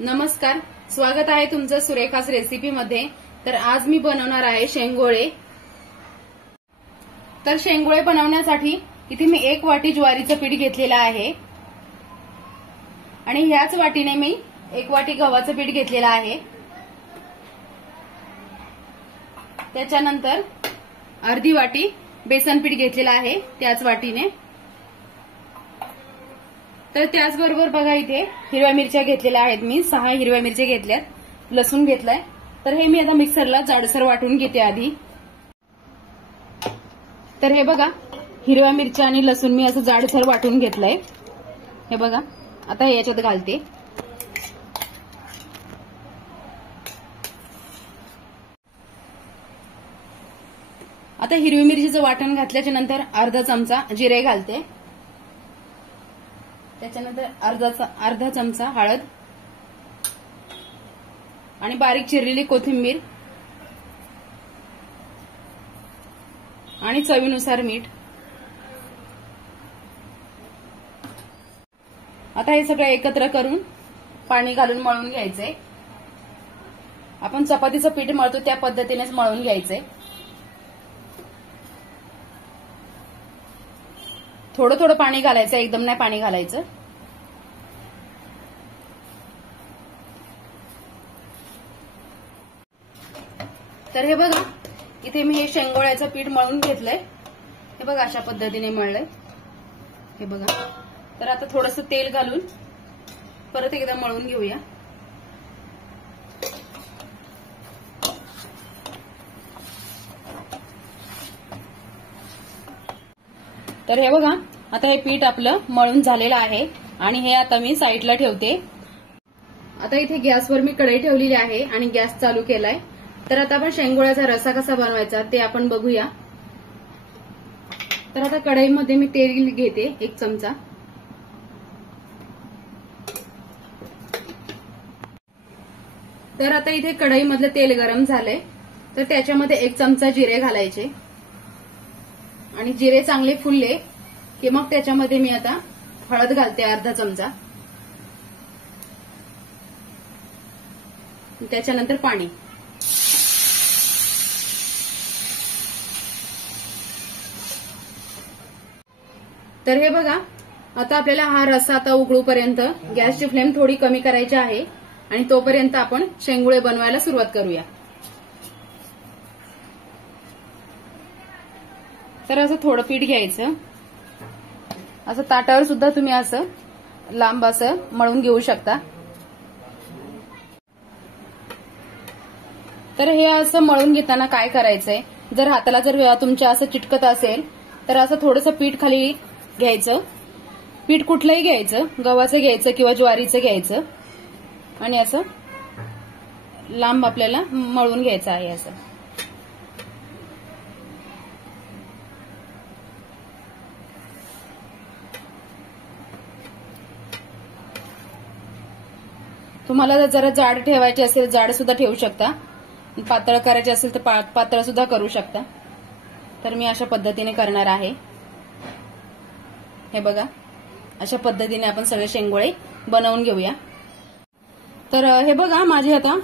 नमस्कार, स्वागत आहे तुमचं सुरेखास रेसिपी मध्ये। तर आज मी बनवणार आहे शेंगोळे। तर शेंगोळे बनवण्यासाठी इथे मी 1 वाटी ज्वारीचं पीठ घेतलेलं आहे आणि ह्याच वाटीने मी 1 वाटी गव्हाचं पीठ घेतलेलं आहे। त्याच्यानंतर अर्धी वाटी बेसन पीठ घेतलेलं आहे त्याच वाटीने। तर त्याचबरोबर बघा इथे हिरव्या मिरच्या घेतलेल्या आहेत, मी 6 हिरव्या मिरच्या घेतल्यात, लसूण घेतलाय। तर हे मी आता मिक्सरला जाडसर वाटून घेते आधी। तर हे बघा हिरव्या मिरच्या आणि लसूण मी असं जाडसर वाटून घेतलंय। हे बघा आता हे याच्यात घालते। आता हिरवी मिरचीचं वाटण घातल्याच्या नंतर अर्धा चमचा जिरे घालते, त्याच्यानंतर अर्धा चमचा हळद आणि बारीक चिरलेली कोथिंबीर आणि चवीनुसार मीठ। आता हे सगळं एकत्र करून पाणी घालून मळून घ्यायचंय। आपण चपातीचं पीठ मळतो त्या पद्धतीनेच मळून घ्यायचंय। थोडं थोडं पाणी घालायचं, एकदम नाही पाणी घालायचं। तर हे बघा इथे मी हे शेंगोळ्याचं पीठ मळून घेतलंय। हे बघा अशा पद्धतीने मळलंय। हे बघा तर आता थोडंसं तेल घालून परत एकदा मळून घेऊया। तर हे बघा आता हे पीठ आपलं मळून झालेलं आहे आणि हे आता मी साईडला ठेवते। आता इथे गॅसवर मी कढई ठेवलेली आहे आणि गॅस चालू केलाय। तर आता आपण शेंगोळ्याचा रस्सा कसा बनवायचा ते आपण बघूया। तर आता कढईमध्ये मी तेल घेते 1 चमचा। तर आता इथे कढईमधलं तेल गरम झालंय, तर त्याच्यामध्ये 1 चमचा जिरे घालायचे आणि जिरे चांगले फुलले की मग त्याच्यामध्ये मी आता हळद घालते अर्धा चमचा, त्याच्यानंतर पाणी। तर हे बघा आता आपल्याला हा रस्सा आता उकळूपर्यंत गॅसची फ्लेम थोडी कमी करायची आहे आणि तोपर्यंत आपण शेंगोळे बनवायला सुरुवात करूया। तर असं थोडं पीठ घ्यायचं, असं ताटावर सुद्धा तुम्ही असं लांब असं मळून घेऊ शकता। तर हे असं मळून घेताना काय करायचंय, जर हाताला जर तुमच्या असं चिटकत असेल तर असं थोडंसं पीठ खाली घ्यायचं। पीठ कुठलंही घ्यायचं, गव्हाचं घ्यायचं किंवा ज्वारीचं घ्यायचं आणि असं लांब आपल्याला मळून घ्यायचं आहे असं। तुम्हाला जरा जाड ठेवायची असेल जाड सुद्धा ठेवू शकता, पातळ करायचे असेल तर पातळ सुद्धा करू शकता। तर मी अशा पद्धतीने करणार आहे। हे बघा अशा पद्धतीने आपण सगळे शेंगोळे बनवून घेऊया। तर हे बघा माझे आता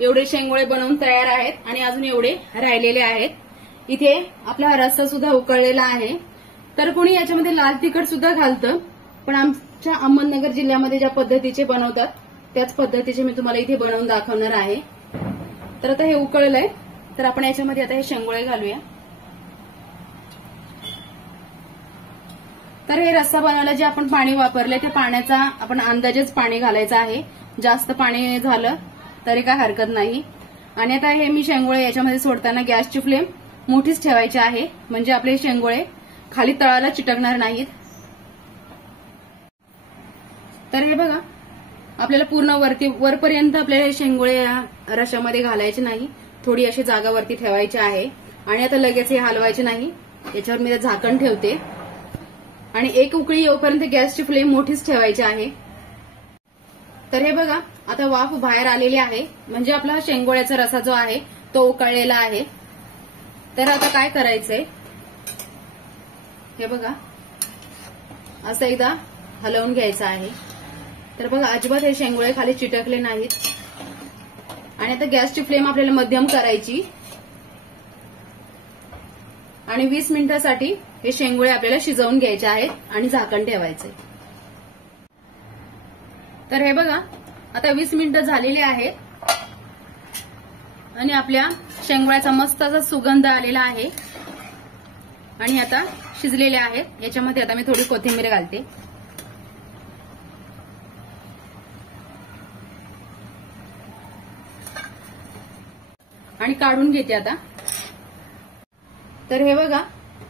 एवढे शेंगोळे बनवून तयार आहेत आणि अजून एवढे राहिलेले आहेत। इथे आपला रस्सा सुद्धा उकळलेला आहे। तर कोणी याच्यामध्ये लाल तिखट सुद्धा घालतं, पण आमच्या अहमदनगर जिल्ह्यामध्ये ज्या पद्धतीचे बनवतात त्याच पद्धतीचे मी तुम्हाला इथे बनवून दाखवणार आहे। तर आता हे उकळलंय, तर आपण याच्यामध्ये आता हे शेंगोळे घालूया। तर हे रस्सा बनवायला जे आपण पाणी वापरले ते पाण्याचा आपण अंदाजेच पाणी घालायचं आहे, जास्त पाणी झालं तरी काय हरकत नाही। आणि आता हे मी शेंगोळे याच्यामध्ये सोडताना गॅसची फ्लेम मोठीच ठेवायची आहे, म्हणजे आपले शेंगोळे खाली तळाला चिटकणार नाहीत। तर हे बघा आपल्याला पूर्ण वरपर्यंत आपल्याला शेंगोळे या रश्यामध्ये घालायचे नाही, थोडी अशी जागा वरती ठेवायची आहे आणि आता लगेच हे हलवायचे नाही। याच्यावर मी झाकण ठेवते आणि 1 उकळी येऊपर्यंत गॅसची फ्लेम मोठीच ठेवायची आहे। तर हे बघा आता वाफ बाहेर आलेली आहे, म्हणजे आपला शेंगोळ्याचा रस्सा जो आहे तो उकळलेला आहे। तर आता काय करायचंय, हे बघा असं एकदा हलवून घ्यायचं आहे। तर बघा अजिबात हे शेंगोळे खाली चिटकले नाहीत. आणि आता गॅसची फ्लेम आपल्याला मध्यम करायची आणि 20 मिनिटांसाठी हे शेंगोळे आपल्याला शिजवून घ्यायचे आहेत आणि झाकण ठेवायचे. तर हे बघा आता 20 मिनिटं झालेली आहेत आणि आपल्या शेंगोळ्याचा मस्त असा सुगंध आलेला आहे आणि आता शिजलेले आहेत. याच्यामध्ये आता मी थोडी कोथिंबीर घालते आणि काढून घेते आता. तर हे बघा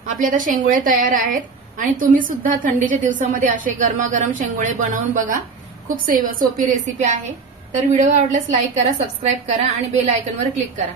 आपले आता शेंगोळे तयार आहेत आणि तुम्ही सुद्धा थंडीच्या दिवसामध्ये असे गरमागरम शेंगोळे बनवून बघा. खूप सोपी रेसिपी आहे. तर व्हिडिओ आवडल्यास लाईक करा, सबस्क्राईब करा आणि बेल आयकॉनवर क्लिक करा.